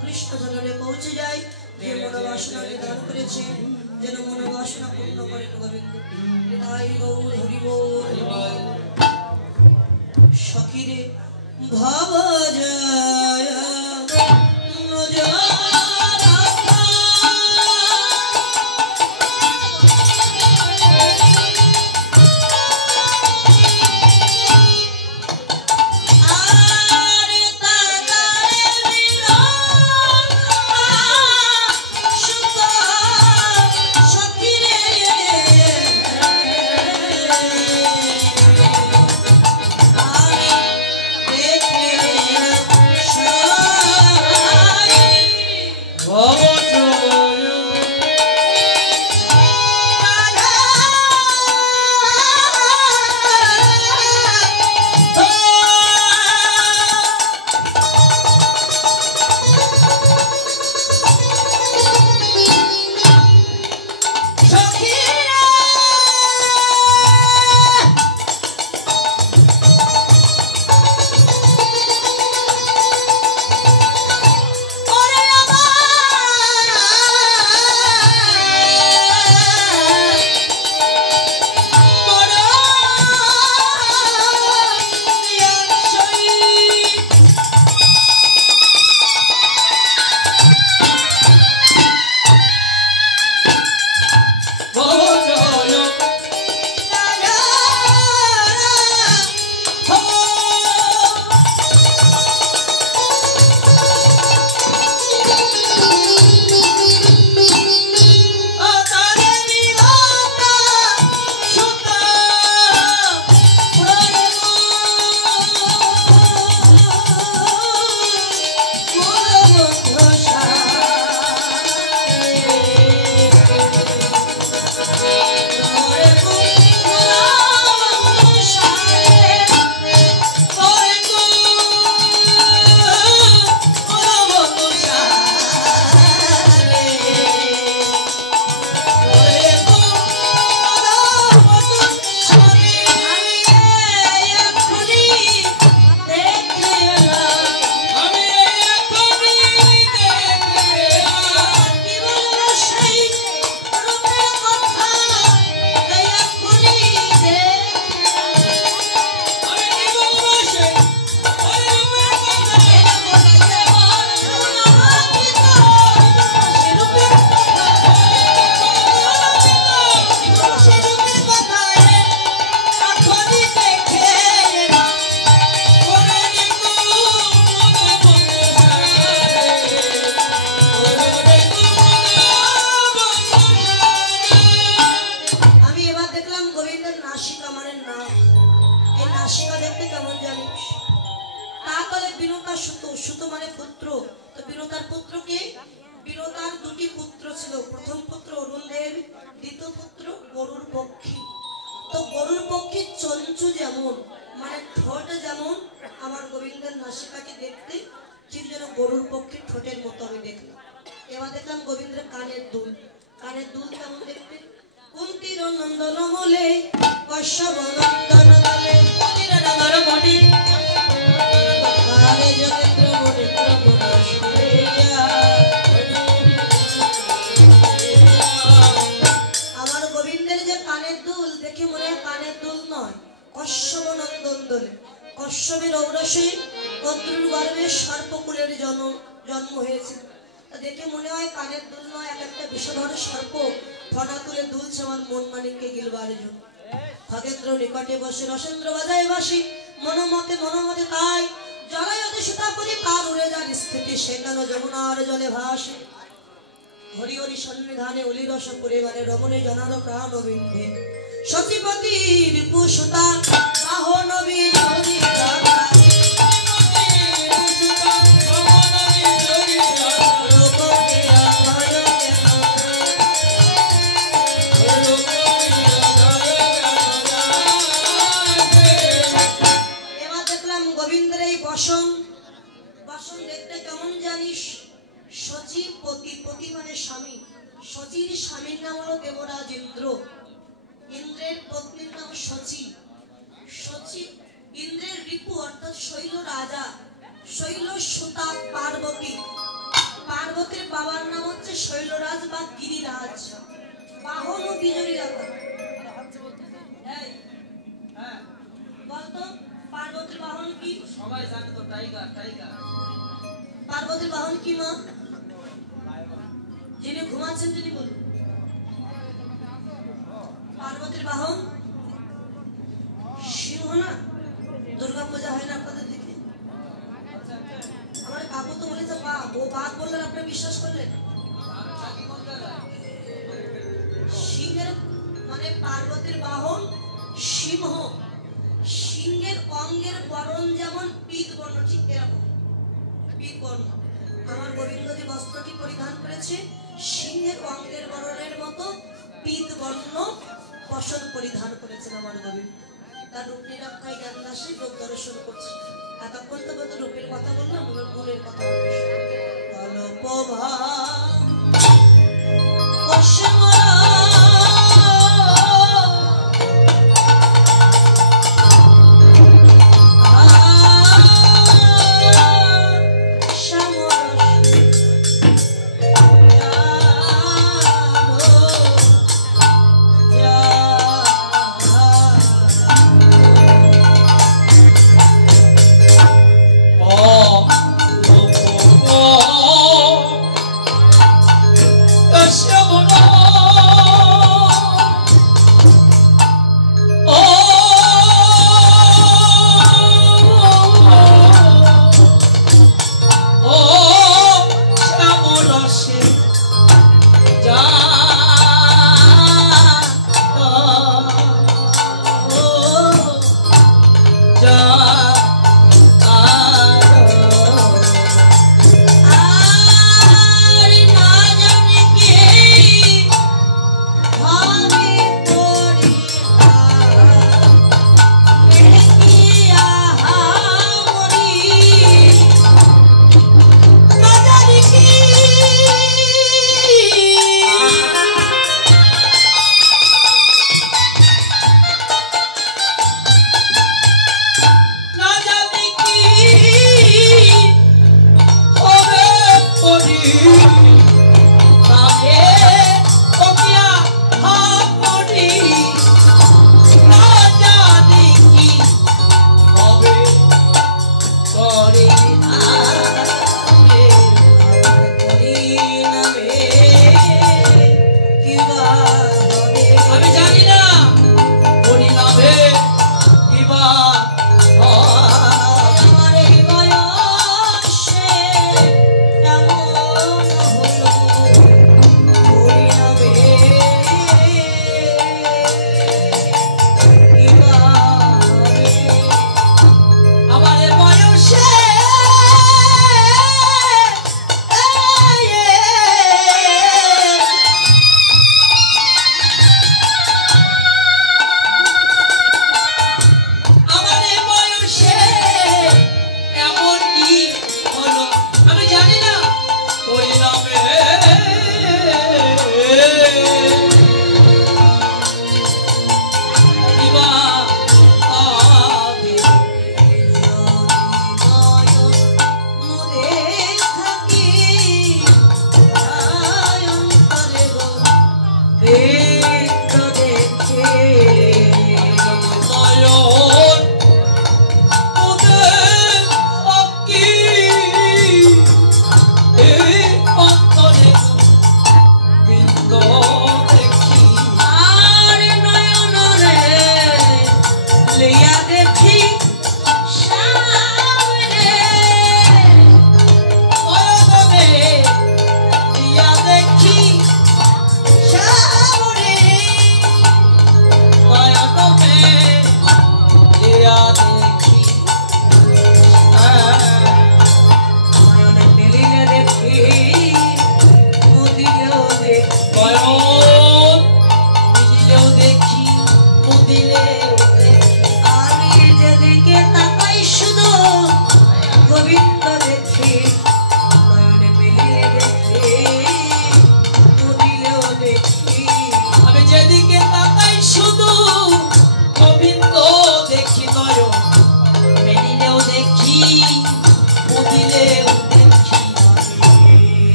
কৃষ্ণ চরণে পৌঁছে যায়। যে মনোবাসনা নিধান করেছে যেন মনোবাসনা পূর্ণ করেন গোবিন্দ। তাই গৌর হরি বল। সখীরে ভব জয় इंद्रेर रिपु अर्थात शैल राजा शैल सुता पार्वती পার্বতীর বাবার নাম হচ্ছে শৈলরাজ বা গিরিরাজ, বাহন ও বিজয়ী রাখা। বলতো পার্বতীর বাহন কি? সবাই জানে তো, টাইগার। টাইগার পার্বতীর বাহন কি মা? যিনি ঘুমাচ্ছেন তিনি বলুন। পার্বতীর বাহন সিংহ না? দুর্গা পূজা হয় না আপনাদের দিকে? আমার কাকু তো বলেছে বাঘ, ও বাঘ বললেন আপনি বিশ্বাস করলেন? সিংহের মানে পার্বতীর বাহন সিংহ, সিংহের অঙ্গের বর্ণ যেমন পীত বর্ণ, ঠিক এরকম পীত বর্ণ। আমার গোবিন্দ যে বস্ত্রটি পরিধান করেছে সিংহের অঙ্গের বর্ণের মতো পীত বর্ণ বসন পরিধান করেছেন আমার গোবিন্দ। তার রূপ নিরক্ষায় জ্ঞান দাসী রূপ দর্শন করছে। এতক্ষণ তো বলতো রূপের কথা বললাম, এবার গুণের কথা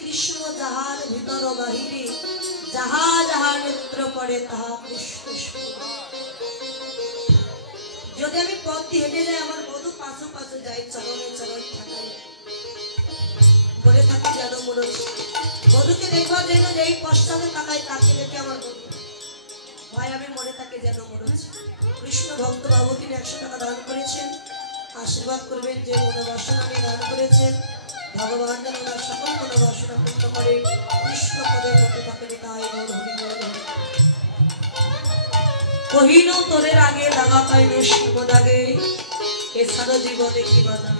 কৃষ্ণ যাহার ভিতর বাহিরে যাহা যাহা নেত্র করে তাহা কৃষ্ণ স্ফুরে। যদি আমি পথ দিয়ে হেঁটে যাই আমার বধূ পাশে পাশে যাই চরণে চরণ ঠাকাই বলে থাকি যেন মরছি বধূকে দেখবার জন্য যেই পশ্চাতে তাকাই তাকে দেখে আমার বধূ ভাই আমি মরে থাকি যেন মরছি। কৃষ্ণ ভক্ত বাবু তিনি 100 টাকা দান করেছেন, আশীর্বাদ করবেন যে মনোবাসনা নিয়ে দান করেছেন ভগবান যেন ওনার সকল মনোবাসনা পূর্ণ করে কৃষ্ণ পদের মধ্যে থাকেন। তাই বল হরি বল হরি। কহিল তোরের আগে দাগা পাইল শিব দাগে এছাড়া জীবনে কি বাধা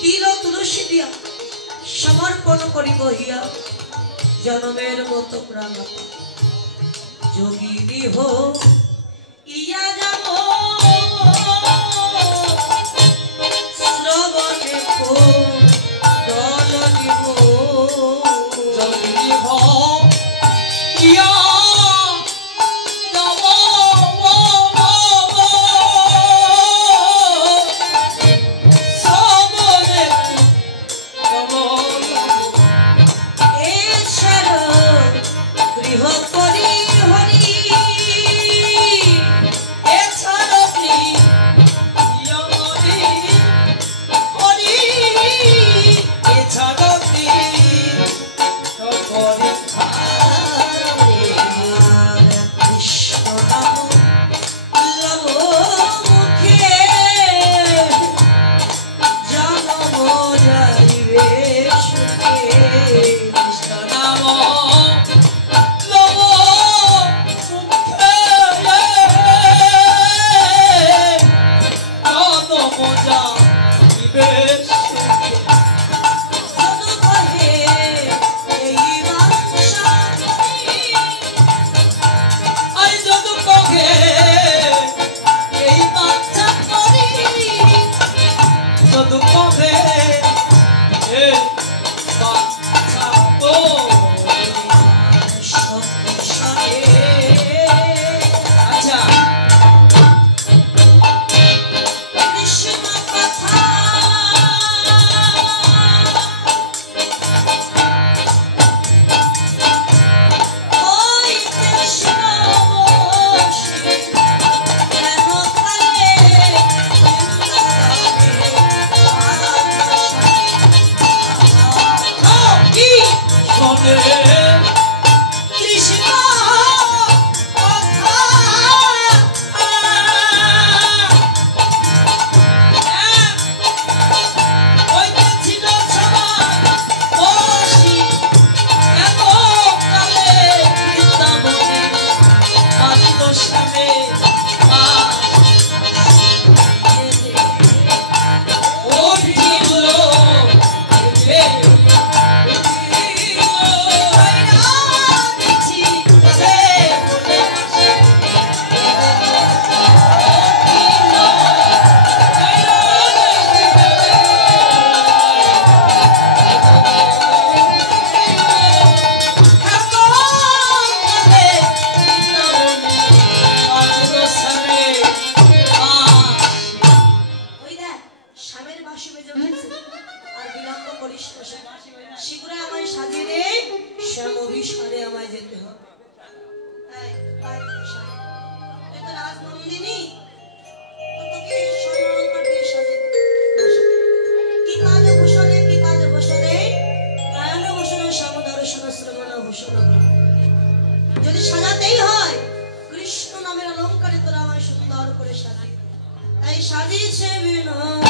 তিল তুলসী দিয়া সমর্পণ করি বহিয়া জনমের মতো প্রাণ যোগী হো ইয়া যাব শ্রবণে কো দল নিব যোগী হো ইয়া যদি সাজাতেই হয় কৃষ্ণ নামের অলঙ্কারে তোরা আমায় সুন্দর করে সাজাই তাই সাজিয়েছে বিনয়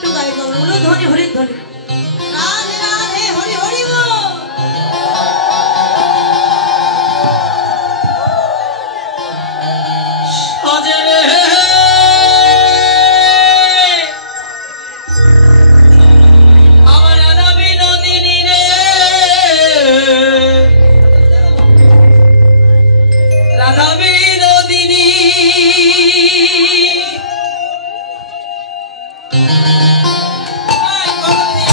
একটু গায়ে গাবো বলো ধনে হরি ধনে রাধে রাধে হরি হরি বল সাজে রে আমার রাধা বিনোদিনী রে রাধা বিনোদিনী আয় করতে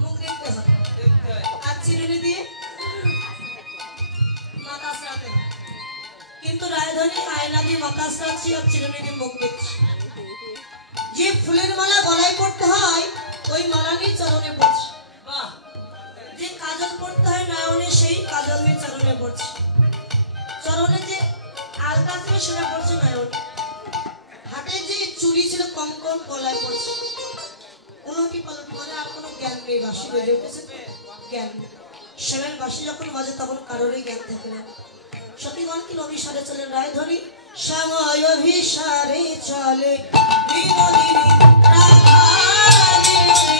মুখ দেখতে হবে আর চিরুনি দিয়ে মাথা আসরাতে হবে। কিন্তু রায়ধনী আয়না দিয়ে মাথা আসরাচ্ছি আর চিরুনি দিয়ে মুখ দেখছি। যে ফুলের মালা গলায় পড়তে হয় ওই মালা নিয়ে চরণে পড়ছে। বাহ, যে কাজল পড়তে হয় নয়নে সেই কাজল নিয়ে চরণে পড়ছে। চরণে যে আলতা ছিল সেটা পড়ছে নয়নে। হাতে যে চুড়ি ছিল কঙ্কন গলায় পড়ছে। উলটি পালটি করে আর কোনো জ্ঞান নেই। বাঁশি বেজে উঠেছে জ্ঞান নেই। সেনের বাঁশি যখন বাজে তখন কারোরই জ্ঞান থাকে না। সতীগণ কি অভিসারে চলে রায়ধনী সময় অভিসারে চলে বিনোদিনী রাধা বিনোদিনী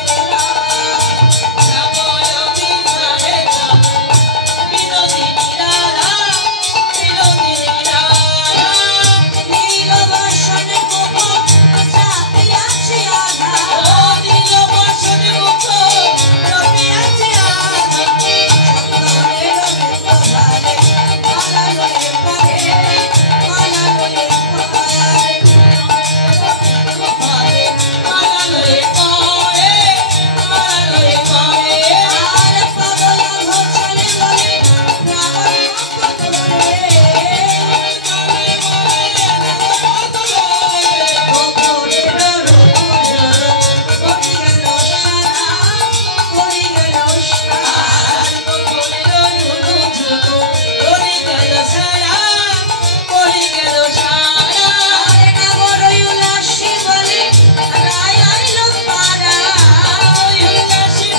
সময় অভিসারে চলে বিনোদিনী রাধা, বিনোদিনী রাধা। নীলবর্ষণে কোমল চাপিয়াছে আধা। ও নীলবর্ষণে মুখর রবিয়াছে আধা। চন্দনের বিন্দুধারে মালা লয়ে পড়ে, মালা লয়ে পড়ে। মালা লয়ে পড়ে, মালা লয়ে পড়ে। আর পাগল ঘোষণে বলে রাবণ মকরে। গোপনের রোজ পড়ি গেল সারা, পড়ি গেল সারা। আরে না বড়ই উল্লাসী বলে রায় আইল পাড়া। সময় বিচার চলে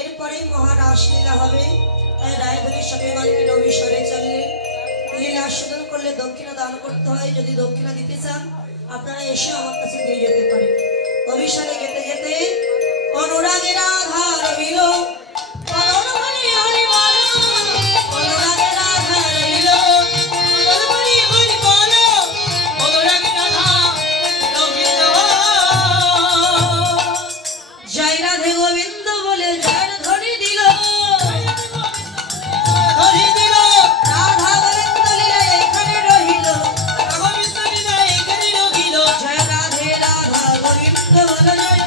এরপরেই মহারাস লীলা হবে। তাই রায়ধনীর সতীগণকে অভিসারে চললেন। লীলা শোধন করলে দক্ষিণা দান করতে হয়। যদি দক্ষিণা দিতে চান আপনারা এসে আমার কাছে দিয়ে যেতে পারেন। অভিসারে যেতে যেতে অনুরাগের আধার রহিল কদর বলি হরি বল। অনুরাগের আধার রহিল জয় রাধে গোবিন্দ বলে জয়ের ধ্বনি দিল। রাধা গোবিন্দ লীলা এখানে রহিল। জয় রাধে রাধা গোবিন্দ বল জয়।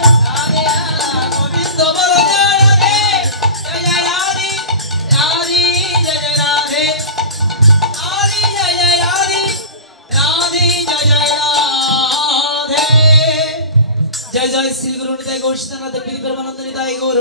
जय जय श्री गुरु निताय गौर सीतानाथ पीर परमानंद निताय गौर।